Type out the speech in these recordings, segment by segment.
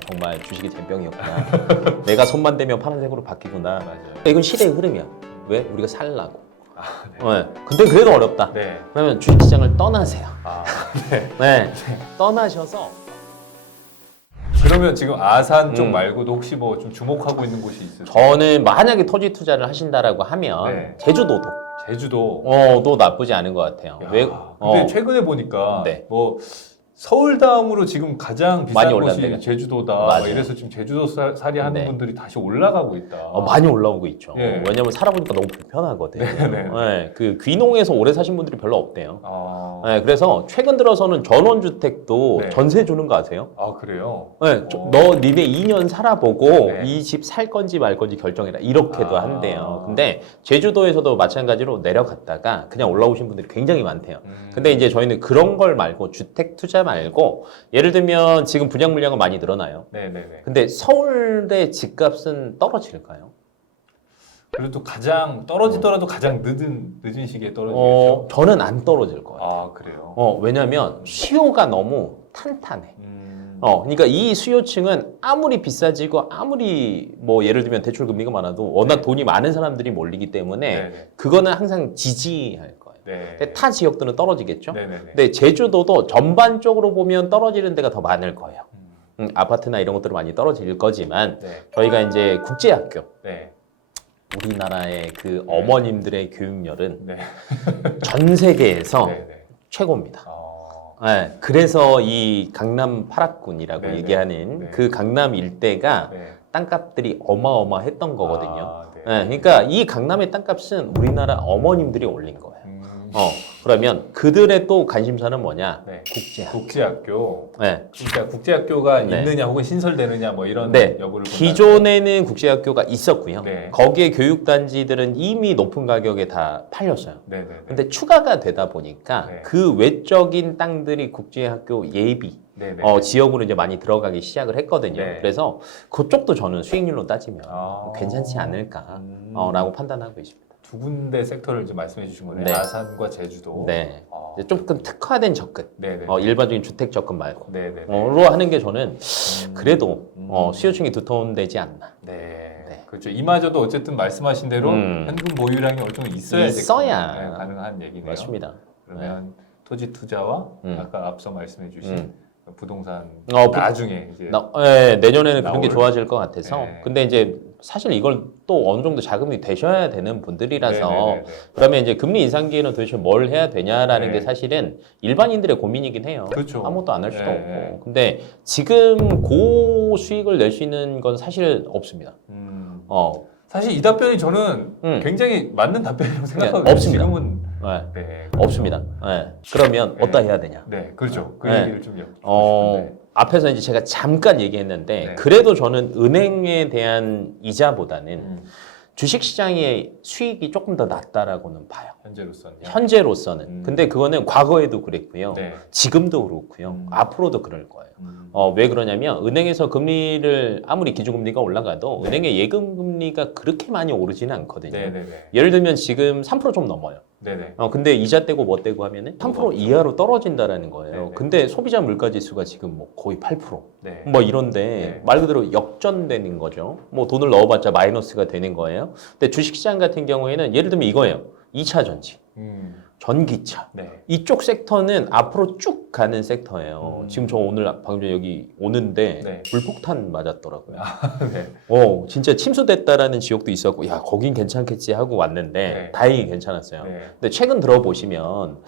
정말 주식이 젬병이었구나. 내가 손만 대면 파란색으로 바뀌구나. 맞아요. 이건 시대의 흐름이야. 왜? 우리가 살라고. 네. 네. 근데 그래도 어렵다. 네. 그러면 주식시장을 떠나세요. 네. 네. 떠나셔서 그러면 지금 아산 쪽 음. 말고도 혹시 뭐 좀 주목하고 있는 곳이 있을까요? 저는 만약에 토지 투자를 하신다라고 하면 네. 제주도도 제주도. 또 나쁘지 않은 것 같아요. 야, 왜? 근데 최근에 보니까 네. 뭐 서울 다음으로 지금 가장 비싼 많이 곳이 올랐대요. 제주도다. 맞아요. 막 이래서 지금 제주도 살이 하는 네. 분들이 다시 올라가고 있다. 많이 올라오고 있죠. 예. 왜냐면 살아보니까 너무 불편하거든. 네, 네. 그 귀농에서 오래 사신 분들이 별로 없대요. 아, 네, 그래서 최근 들어서는 전원주택도 네. 전세 주는 거 아세요? 아 그래요? 네, 너 니네 2년 살아보고 네. 이 집 살 건지 말 건지 결정해라. 이렇게도 아. 한대요. 근데 제주도에서도 마찬가지로 내려갔다가 그냥 올라오신 분들이 굉장히 많대요. 근데 이제 저희는 그런 걸 말고 주택 투자 말고 예를 들면 지금 분양 물량은 많이 늘어나요. 네네네. 근데 서울의 집값은 떨어질까요? 그래도 가장 떨어지더라도 가장 늦은 시기에 떨어지겠죠. 저는 안 떨어질 것 같아요. 아 그래요? 왜냐면 수요가 너무 탄탄해. 음. 그러니까 이 수요층은 아무리 비싸지고 아무리 뭐 예를 들면 대출 금리가 많아도 워낙 돈이 많은 사람들이 몰리기 때문에 네네. 그거는 항상 지지할 거예요. 네. 근데 타 지역들은 떨어지겠죠. 네네네. 근데 제주도도 전반적으로 보면 떨어지는 데가 더 많을 거예요. 음. 아파트나 이런 것들은 많이 떨어질 거지만 네. 저희가 이제 국제학교 네. 우리나라의 그 어머님들의 교육열은 네. 전 세계에서 네네. 최고입니다. 어. 네, 그래서 이 강남 8학군이라고 네네. 얘기하는 네. 그 강남 일대가 네. 땅값들이 어마어마했던 거거든요. 아, 네. 네, 그러니까 이 강남의 땅값은 우리나라 어머님들이 올린 거예요. 그러면 그들의 또 관심사는 뭐냐? 네. 국제학교. 국제학교. 네. 그러니까 국제학교가 네. 있느냐 혹은 신설되느냐 뭐 이런 네. 여부를 본다는 기존에는 국제학교가 있었고요. 네. 거기에 교육단지들은 이미 높은 가격에 다 팔렸어요. 네네. 근데 추가가 되다 보니까 네. 그 외적인 땅들이 국제학교 예비 네네. 지역으로 이제 많이 들어가기 시작을 했거든요. 네. 그래서 그쪽도 저는 수익률로 따지면 아. 괜찮지 않을까 음. 라고 판단하고 있습니다. 두 군데 섹터를 이제 말씀해 주신 거네요. 네. 아산과 제주도. 네. 아. 이제 조금 특화된 접근, 네네. 일반적인 주택 접근 말고 네네. 로 하는 게 저는 그래도 수요층이 두터운되지 않나. 네. 네. 그렇죠. 이마저도 어쨌든 말씀하신 대로 현금 보유량이 어느 정도 있어야 가능한 얘기네요. 맞습니다. 그러면 토지 투자와 음. 아까 앞서 말씀해 주신 부동산 부- 나중에 이제 내년에는 그런 게 나올- 좋아질 것 같아서. 네. 근데 이제 사실 이걸 또 어느 정도 자금이 되셔야 되는 분들이라서 네네네네. 그러면 이제 금리 인상기에는 도대체 뭘 해야 되냐라는 네. 게 사실은 일반인들의 고민이긴 해요. 그렇죠. 아무것도 안 할 수도 네. 없고. 근데 지금 고 수익을 낼 수 있는 건 사실 없습니다. 사실 이 답변이 저는 굉장히 맞는 답변이라고 생각하거든요. 없습니다. 지금은 네. 네. 없습니다. 네. 그러면 네. 어디다 해야 되냐? 네, 그렇죠. 그 네. 얘기를 좀 여쭙고 싶은데. 앞에서 이제 제가 잠깐 얘기했는데 네. 그래도 저는 은행에 대한 이자보다는 주식시장의 수익이 조금 더 낮다라고는 봐요. 현재로서는. 현재로서는. 근데 그거는 과거에도 그랬고요. 네. 지금도 그렇고요. 앞으로도 그럴 거예요. 왜 그러냐면 은행에서 금리를 아무리 기준금리가 올라가도 네. 은행의 예금금리가 그렇게 많이 오르지는 않거든요. 네네네. 예를 들면 지금 3% 좀 넘어요. 네네. 근데 이자 떼고 뭐 떼고 하면은 3% 이하로 떨어진다라는 거예요. 네네. 근데 소비자 물가지수가 지금 뭐 거의 8%. 네. 뭐 이런데 네. 말 그대로 역전되는 거죠. 뭐 돈을 넣어봤자 마이너스가 되는 거예요. 근데 주식시장 같은 경우에는 예를 들면 이거예요. 2차 전지, 전기차. 네. 이쪽 섹터는 앞으로 쭉 가는 섹터예요. 지금 저 오늘 방금 전에 여기 오는데 네. 불폭탄 맞았더라고요. 네. 진짜 침수됐다라는 지역도 있었고, 야, 거긴 괜찮겠지 하고 왔는데 네. 다행히 괜찮았어요. 네. 근데 최근 들어보시면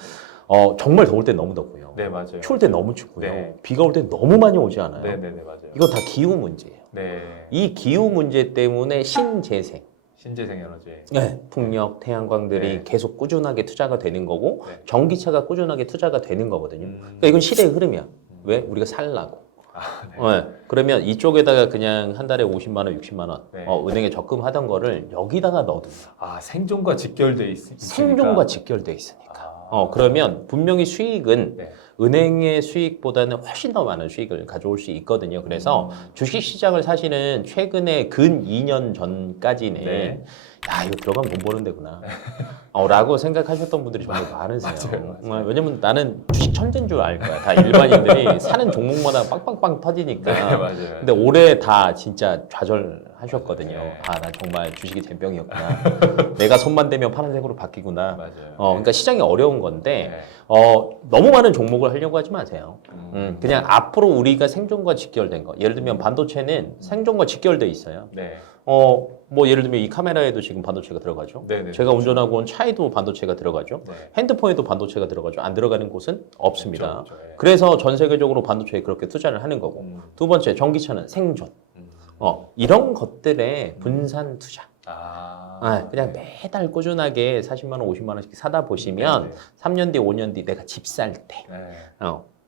정말 더울 때 너무 덥고요. 네, 맞아요. 추울 때 너무 춥고요. 네. 비가 올 때 너무 많이 오지 않아요? 네네네, 맞아요. 이거 다 기후 문제예요. 네. 이 기후 문제 때문에 신재생, 신재생 에너지. 풍력, 태양광들이 네. 계속 꾸준하게 투자가 되는 거고 네. 전기차가 꾸준하게 투자가 되는 거거든요. 그러니까 이건 시대의 흐름이야. 왜? 우리가 살라고. 그러면 이쪽에다가 그냥 한 달에 50만 원, 60만 원 네. 은행에 적금하던 거를 여기다가 넣어둔다. 생존과 직결돼 있으니까. 생존과 직결돼 있으니까. 그러면 분명히 수익은 네. 은행의 수익보다는 훨씬 더 많은 수익을 가져올 수 있거든요. 그래서 주식시장을 사실은 최근에 근 2년 전까지는 네. 야 이거 들어가면 돈 버는 데구나 라고 생각하셨던 분들이 정말 많으세요. 맞아요. 왜냐면 나는 주식 천재인 줄 알 거야. 다 일반인들이 사는 종목마다 빵빵빵 터지니까. 네, 맞아요. 근데 올해 다 진짜 좌절하셨거든요. 네. 아 나 정말 주식이 젬병이었구나. 내가 손만 대면 파란색으로 바뀌구나. 맞아요. 그러니까 시장이 어려운 건데 네. 너무 많은 종목을 하려고 하지 마세요. 음. 그냥 앞으로 우리가 생존과 직결된 거. 예를 들면 반도체는 생존과 직결돼 있어요. 네. 뭐 예를 들면 이 카메라에도 지금 반도체가 들어가죠. 네네. 제가 운전하고 온 차에도 반도체가 들어가죠. 네. 핸드폰에도 반도체가 들어가죠. 안 들어가는 곳은 없습니다. 그렇죠, 그렇죠. 네. 그래서 전 세계적으로 반도체에 그렇게 투자를 하는 거고. 두 번째, 전기차는 생존. 음. 이런 것들의 분산 투자. 그냥 네. 매달 꾸준하게 40만 원, 50만 원씩 사다 보시면 네네. 3년 뒤, 5년 뒤 내가 집 살 때 네.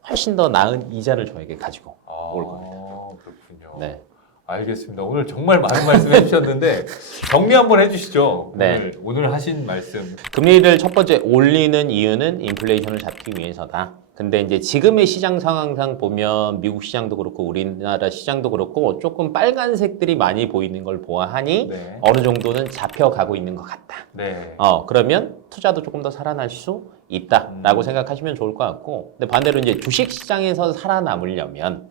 훨씬 더 나은 이자를 저에게 가지고 올 겁니다. 그렇군요. 네. 알겠습니다. 오늘 정말 많은 말씀 해주셨는데 정리 한번 해주시죠. 네. 오늘 하신 말씀. 금리를 첫 번째 올리는 이유는 인플레이션을 잡기 위해서다. 근데 이제 지금의 시장 상황상 보면 미국 시장도 그렇고 우리나라 시장도 그렇고 조금 빨간색들이 많이 보이는 걸 보아하니 네. 어느 정도는 잡혀가고 있는 것 같다. 네. 그러면 투자도 조금 더 살아날 수 있다라고 생각하시면 좋을 것 같고, 근데 반대로 이제 주식 시장에서 살아남으려면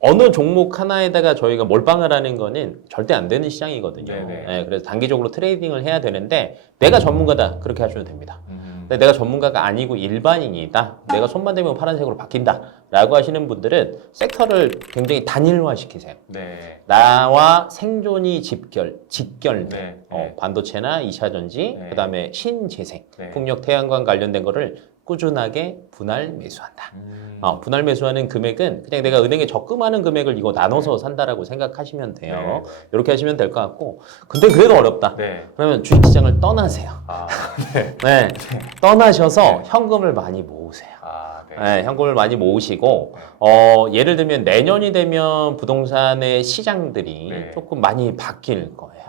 어느 종목 하나에다가 저희가 몰빵을 하는 거는 절대 안 되는 시장이거든요. 네네. 네, 그래서 단기적으로 트레이딩을 해야 되는데 내가 전문가다 그렇게 하셔도 됩니다. 음. 근데 내가 전문가가 아니고 일반인이다. 내가 손만 대면 파란색으로 바뀐다. 라고 하시는 분들은 섹터를 굉장히 단일화 시키세요. 네. 나와 생존이 직결된 네. 반도체나 2차전지, 네. 그다음에 신재생, 네. 풍력, 태양광 관련된 거를 꾸준하게 분할 매수한다. 분할 매수하는 금액은 그냥 내가 은행에 적금하는 금액을 이거 나눠서 산다라고 생각하시면 돼요. 네. 이렇게 하시면 될 것 같고, 근데 그래도 어렵다. 네. 그러면 주식시장을 떠나세요. 네. 네, 떠나셔서 네. 현금을 많이 모으세요. 네. 네, 현금을 많이 모으시고 예를 들면 내년이 되면 부동산의 시장들이 네. 조금 많이 바뀔 거예요.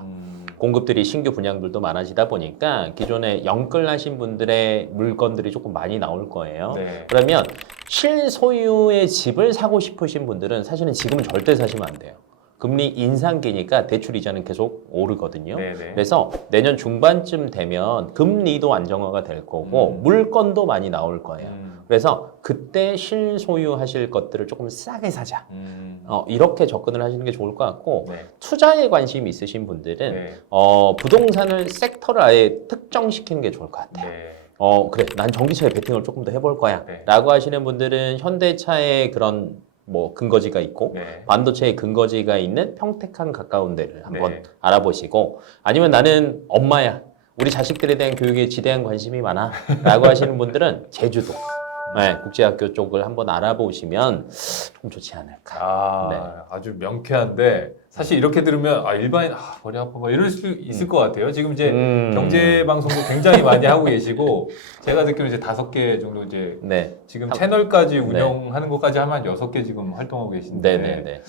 공급들이 신규 분양들도 많아지다 보니까 기존에 영끌하신 분들의 물건들이 조금 많이 나올 거예요. 네. 그러면 실소유의 집을 사고 싶으신 분들은 사실은 지금은 절대 사시면 안 돼요. 금리 인상기니까 대출 이자는 계속 오르거든요. 네네. 그래서 내년 중반쯤 되면 금리도 안정화가 될 거고 물건도 많이 나올 거예요. 그래서 그때 실소유하실 것들을 조금 싸게 사자. 이렇게 접근을 하시는 게 좋을 것 같고, 네. 투자에 관심 있으신 분들은 네. 부동산을 섹터를 아예 특정시키는 게 좋을 것 같아요. 네. 그래, 난 전기차에 베팅을 조금 더 해볼 거야. 네. 라고 하시는 분들은 현대차의 그런 뭐 근거지가 있고, 네. 반도체의 근거지가 있는 평택항 가까운 데를 한번 네. 알아보시고, 아니면 나는 엄마야, 우리 자식들에 대한 교육에 지대한 관심이 많아 라고 하시는 분들은 제주도 국제학교 쪽을 한번 알아보시면 좀 좋지 않을까. 아주 명쾌한데 사실 이렇게 들으면 일반인 머리 아파 뭐 이럴 수 있을 것 같아요. 지금 이제 경제 방송도 굉장히 많이 하고 계시고 제가 듣기로 이제 5개 정도 이제 네. 지금 채널까지 운영하는 것까지 하면 6개 지금 활동하고 계신데 네네네.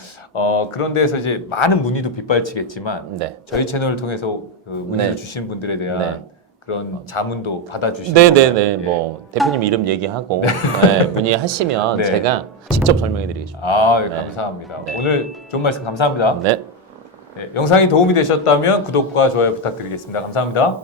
그런 데서 이제 많은 문의도 빗발치겠지만 네. 저희 채널을 통해서 그 문의를 네. 주신 분들에 대한 네. 그런 자문도 받아주시고 네네네. 예. 뭐 대표님 이름 얘기하고 문의하시면 네. 제가 직접 설명해드리겠습니다. 예, 네. 감사합니다. 네. 오늘 좋은 말씀 감사합니다. 네. 네, 영상이 도움이 되셨다면 구독과 좋아요 부탁드리겠습니다. 감사합니다.